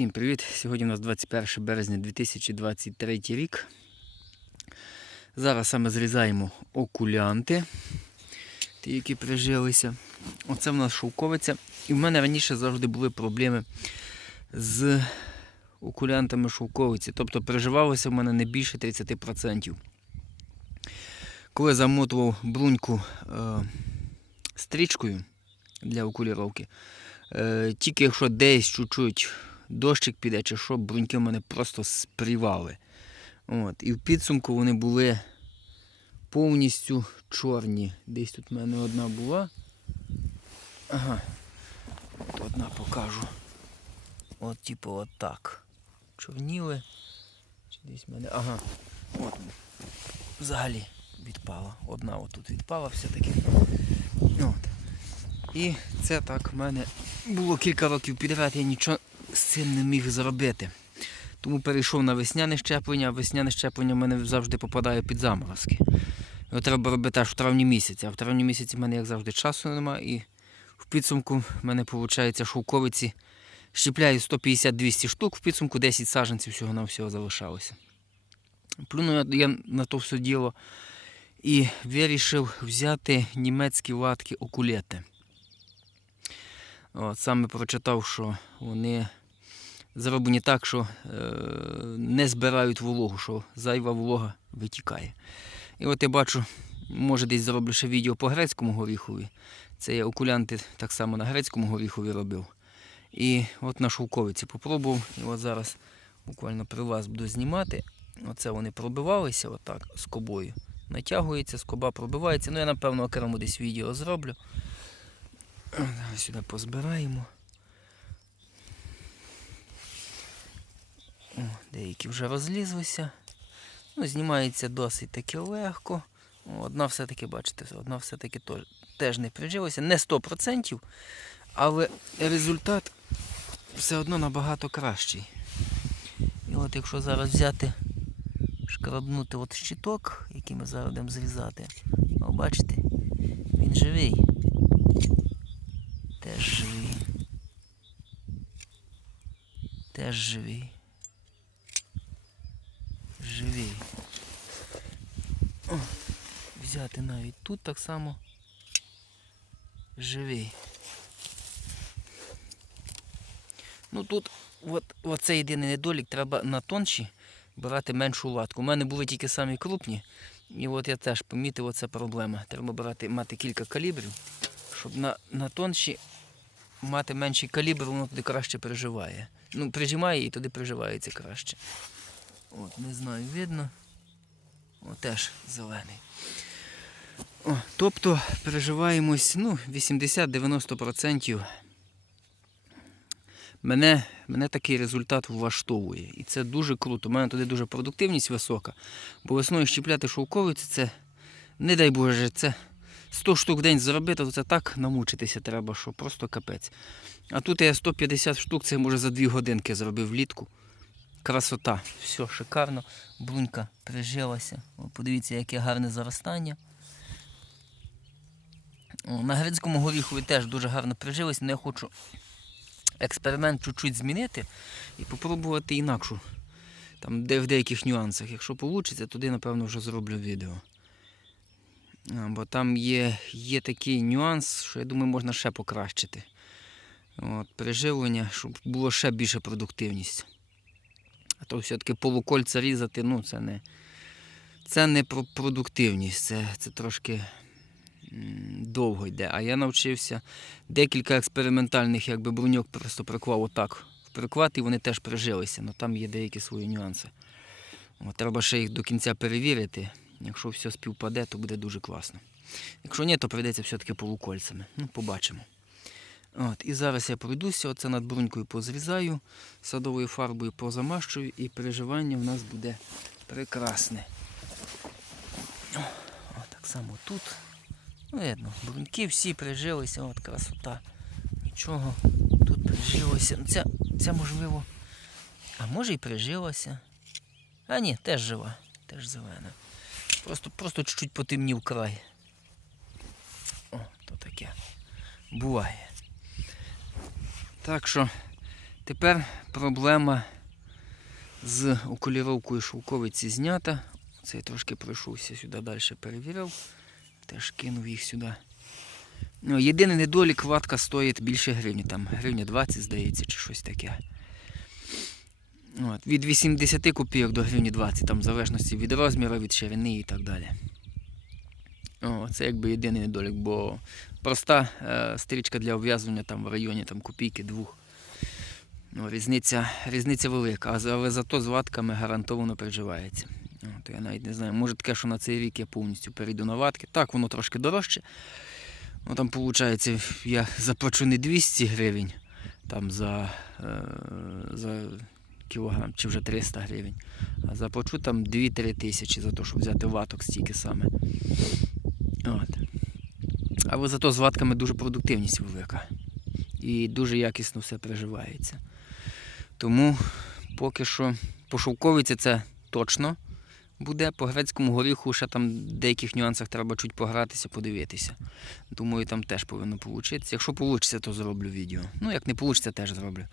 Всім привіт! Сьогодні у нас 21 березня 2023 рік. Зараз саме зрізаємо окулянти, ті, які прижилися. Оце в нас шовковиця. І в мене раніше завжди були проблеми з окулянтами шовковиці. Тобто переживалося в мене не більше 30%. Коли замотував бруньку е, стрічкою для окуліровки, Е, тільки якщо десь чуть-чуть дощик піде, чи що, бруньки в мене просто спрівали. От. І в підсумку вони були повністю чорні. Десь тут в мене одна була. Ага. От одна покажу. От, типу, от так. Чорніли. Чи десь в мене. Ага. От. Взагалі відпала. Одна отут відпала все-таки. От. І це так в мене було кілька років підряд, я нічого з цим не міг зробити. Тому перейшов на весняне щеплення, а весняне щеплення в мене завжди попадає під заморозки. Його треба робити аж в травні місяці, а в травні місяці в мене, як завжди, часу немає. І в підсумку в мене виходить шовковиці. Щепляю 150-200 штук, в підсумку 10 саджанців всього на всього залишалося. Плюнув я на то все діло і вирішив взяти німецькі латки окулети. От, саме прочитав, що вони зроблені так, що е, не збирають вологу, що зайва волога витікає. І от я бачу, може десь зроблю ще відео по грецькому горіхові. Це я окулянти так само на грецькому горіхові робив. І от на шовковиці попробував. І от зараз буквально при вас буду знімати. Оце вони пробивалися отак скобою. Натягується, скоба пробивається. Ну я напевно окремо десь відео зроблю. Сюди позбираємо. О, деякі вже розлізлися. Ну, знімається досить таки легко. Одна все-таки, бачите, одна все-таки теж- не прижилася. Не 100%, але результат все одно набагато кращий. І от якщо зараз взяти, шкрабнути от щиток, який ми зараз будемо зрізати, о, бачите, він живий. Теж живий. Теж живий. Живий. О, взяти навіть тут так само. Живий. Ну тут от, оце єдиний недолік, треба на тонші брати меншу латку. У мене були тільки самі крупні. І от я теж помітив, оце проблема. Треба брати, мати кілька калібрів, щоб на, на тонші мати менший калібр, воно туди краще переживає. Ну, прижимає і туди приживається краще. От, не знаю, видно. О, теж зелений. О, тобто переживаємось ну, 80-90%. Мене, мене такий результат влаштовує. І це дуже круто. У мене туди дуже продуктивність висока. Бо весною щіпляти шовковиці це, не дай Боже, це 100 штук в день зробити, то це так намучитися треба, що просто капець. А тут я 150 штук, це може за 2 годинки зробив влітку. Красота. Все шикарно. Брунька прижилася. Подивіться, яке гарне заростання. На грецькому горіхові теж дуже гарно прижилось. Не хочу експеримент чуть-чуть змінити і попробувати інакшу. Там де в деяких нюансах. Якщо вийде, тоді, напевно, вже зроблю відео. Бо там є, є такий нюанс, що я думаю, можна ще покращити. От, переживлення, щоб було ще більше продуктивність. А то все-таки полукольця різати, ну це не, це не про продуктивність, це, це трошки довго йде. А я навчився декілька експериментальних якби, бруньок просто приклав отак в прикват, і вони теж прижилися. але там є деякі свої нюанси. От, треба ще їх до кінця перевірити. Якщо все співпаде, то буде дуже класно. Якщо ні, то прийдеться все-таки полукольцями. Ну, побачимо. От, і зараз я пройдуся, оце над брунькою позрізаю, садовою фарбою позамащую і переживання в нас буде прекрасне. О, так само тут. Ну, видно, бруньки всі прижилися, от красота. Нічого, тут прижилося. Ну, ця, ця можливо. А може і прижилася. А ні, теж жива, теж зелена. Просто, просто чуть-чуть потемнів край. О, то таке. Буває. Так що Тепер проблема з окуліровкою шовковиці знята. Це я трошки пройшовся сюди далі перевіряв. Теж кинув їх сюди. Ну, єдиний недолік ватка стоїть більше гривні, там гривня 20, здається, чи щось таке. От, від 80 копійок до гривні 20, там в залежності від розміру, від ширини і так далі. Це якби єдиний недолік, бо проста е, стрічка для обв'язування там в районі там, копійки двох. Ну, різниця, різниця велика, але зато з ватками гарантовано приживається. О, то я навіть не знаю, може таке, що на цей рік я повністю перейду на ватки. Так, воно трошки дорожче. Ну там виходить, я заплачу не 200 гривень там за, е, за кілограм, чи вже 300 гривень, а заплачу там 2-3 тисячі за те, щоб взяти ваток стільки саме. От. Але зато з ватками дуже продуктивність велика. І дуже якісно все переживається. Тому поки що по шовковиці це точно буде. По грецькому горіху ще там в деяких нюансах треба чуть погратися, подивитися. Думаю, там теж повинно вийти. Якщо вийде, то зроблю відео. Ну, як не вийде, теж зроблю.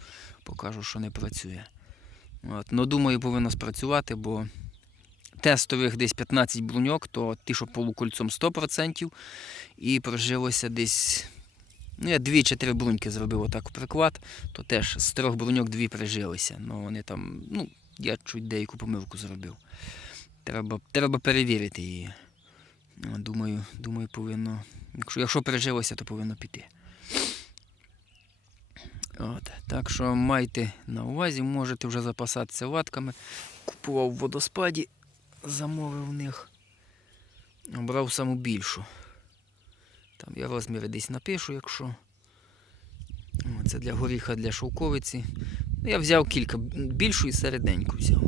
Покажу, що не працює. От. Ну, думаю, повинно спрацювати, бо тестових десь 15 бруньок, то ті, що полукольцом 100%, і прожилося десь. Ну, я дві чи три бруньки зробив отак в приклад, то теж з трьох бруньок дві прижилися. Ну, вони там, ну, я чуть деяку помилку зробив. Треба, треба перевірити її. Ну, Думаю, думаю, повинно. Якщо, якщо пережилося, то повинно піти. От. Так що майте на увазі, можете вже запасатися ватками. Купував в водоспаді, замовив в них. Обрав саму більшу. Там я розміри десь напишу, якщо. Це для горіха, для шовковиці. Ну, Я взяв кілька, більшу і середненьку взяв.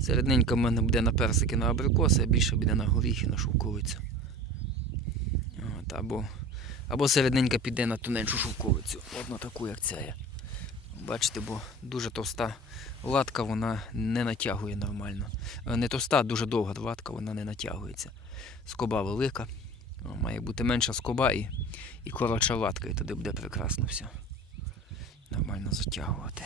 Середненька в мене буде на персики, на абрикоси, а більше буде на горіхи, на шовковицю. От, або, або середненька піде на тоненьшу шовковицю. От на таку, як ця є. Бачите, бо дуже товста латка, вона не натягує нормально. Е, Не товста, а дуже довга латка, вона не натягується. Скоба велика. Має бути менша скоба і, і коротша латка, і тоді буде прекрасно все. Нормально затягувати.